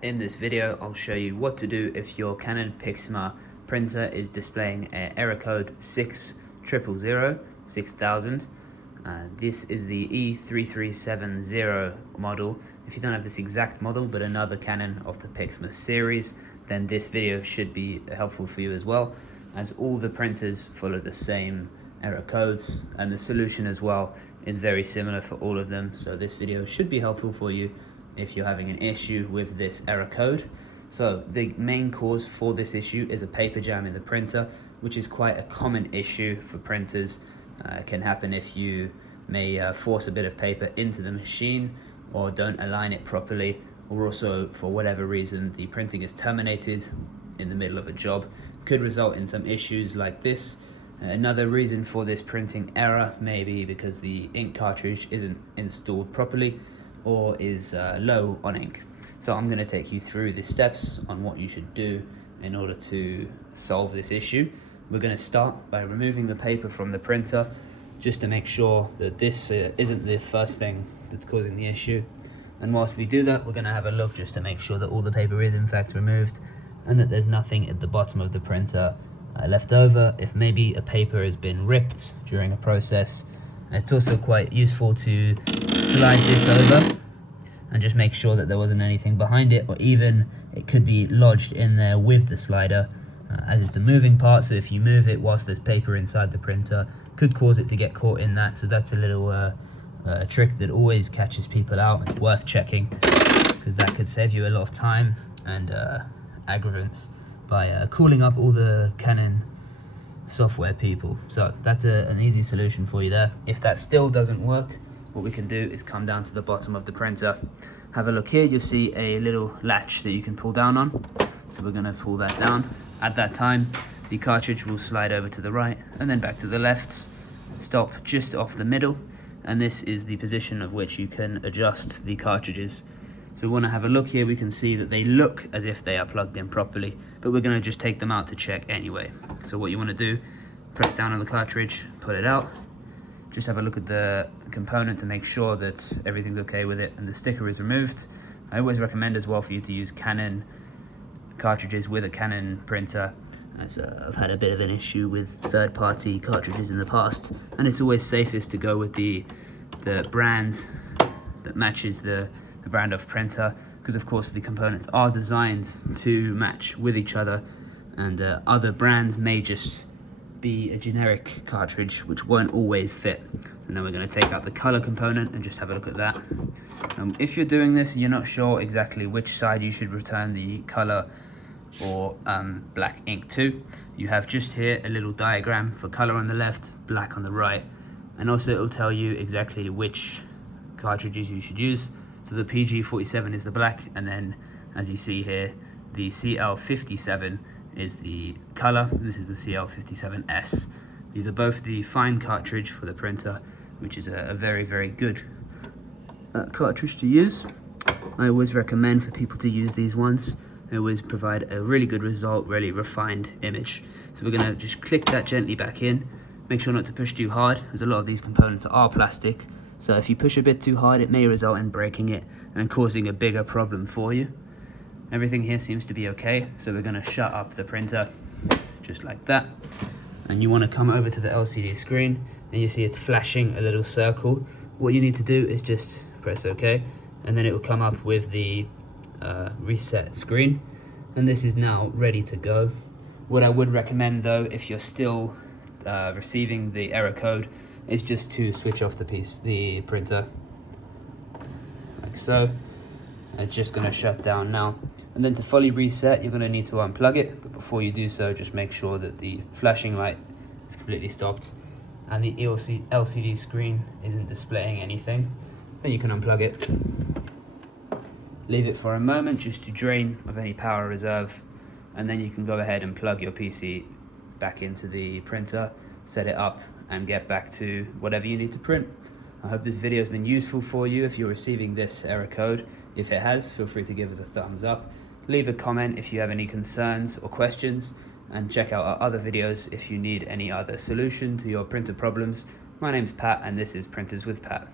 In this video, I'll show you what to do if your Canon Pixma printer is displaying an error code 6000. This is the E3370 model. If you don't have this exact model, but another Canon of the Pixma series, then this video should be helpful for you as well, as all the printers follow the same error codes, and the solution as well is very similar for all of them. So this video should be helpful for you if you're having an issue with this error code. So the main cause for this issue is a paper jam in the printer, which is quite a common issue for printers. It can happen if you may force a bit of paper into the machine or don't align it properly, or also for whatever reason the printing is terminated in the middle of a job. Could result in some issues like this. Another reason for this printing error may be because the ink cartridge isn't installed properly or is low on ink. So I'm going to take you through the steps on what you should do in order to solve this issue. We're going to start by removing the paper from the printer, just to make sure that this isn't the first thing that's causing the issue. And whilst we do that, we're going to have a look just to make sure that all the paper is in fact removed and that there's nothing at the bottom of the printer left over. If maybe a paper has been ripped during a process, it's also quite useful to slide this over and just make sure that there wasn't anything behind it, or even it could be lodged in there with the slider, as it's a moving part. So if you move it whilst there's paper inside the printer, could cause it to get caught in that. So that's a little trick that always catches people out. It's worth checking because that could save you a lot of time and aggravants by calling up all the Canon software people. So that's an easy solution for you there. If that still doesn't work, what we can do is come down to the bottom of the printer. Have a look here, you'll see a little latch that you can pull down on. So we're going to pull that down. At that time, the cartridge will slide over to the right and then back to the left, stop just off the middle, and this is the position of which you can adjust the cartridges. So we want to have a look here. We can see that they look as if they are plugged in properly, but we're going to just take them out to check anyway. So what you want to do, press down on the cartridge, pull it out, just have a look at the component to make sure that everything's okay with it and the sticker is removed. I always recommend as well for you to use Canon cartridges with a Canon printer, as I've had a bit of an issue with third-party cartridges in the past, and it's always safest to go with the brand that matches the brand of printer, because of course the components are designed to match with each other, and other brands may just be a generic cartridge which won't always fit. So now we're going to take out the color component and just have a look at that. If you're doing this and you're not sure exactly which side you should return the color or black ink to, you have just here a little diagram for color on the left, black on the right, and also it will tell you exactly which cartridges you should use. So the PG47 is the black, and then as you see here, the CL57 is the color. This is the CL57S. These are both the fine cartridge for the printer, which is a very, very good cartridge to use. I always recommend for people to use these ones. They always provide a really good result, really refined image. So we're gonna just click that gently back in. Make sure not to push too hard, as a lot of these components are plastic. So if you push a bit too hard, it may result in breaking it and causing a bigger problem for you. Everything here seems to be okay, so we're gonna shut up the printer, just like that. And you wanna come over to the LCD screen, and you see it's flashing a little circle. What you need to do is just press OK, and then it will come up with the reset screen, and this is now ready to go. What I would recommend though, if you're still receiving the error code, is just to switch off the printer, like so. It's just going to shut down now, and then to fully reset you're going to need to unplug it, but before you do so, just make sure that the flashing light is completely stopped and the LCD screen isn't displaying anything. Then you can unplug it, leave it for a moment just to drain of any power reserve, and then you can go ahead and plug your PC back into the printer, set it up, and get back to whatever you need to print. I hope this video has been useful for you if you're receiving this error code. If it has, feel free to give us a thumbs up. Leave a comment if you have any concerns or questions, and check out our other videos if you need any other solution to your printer problems. My name's Pat, and this is Printers with Pat.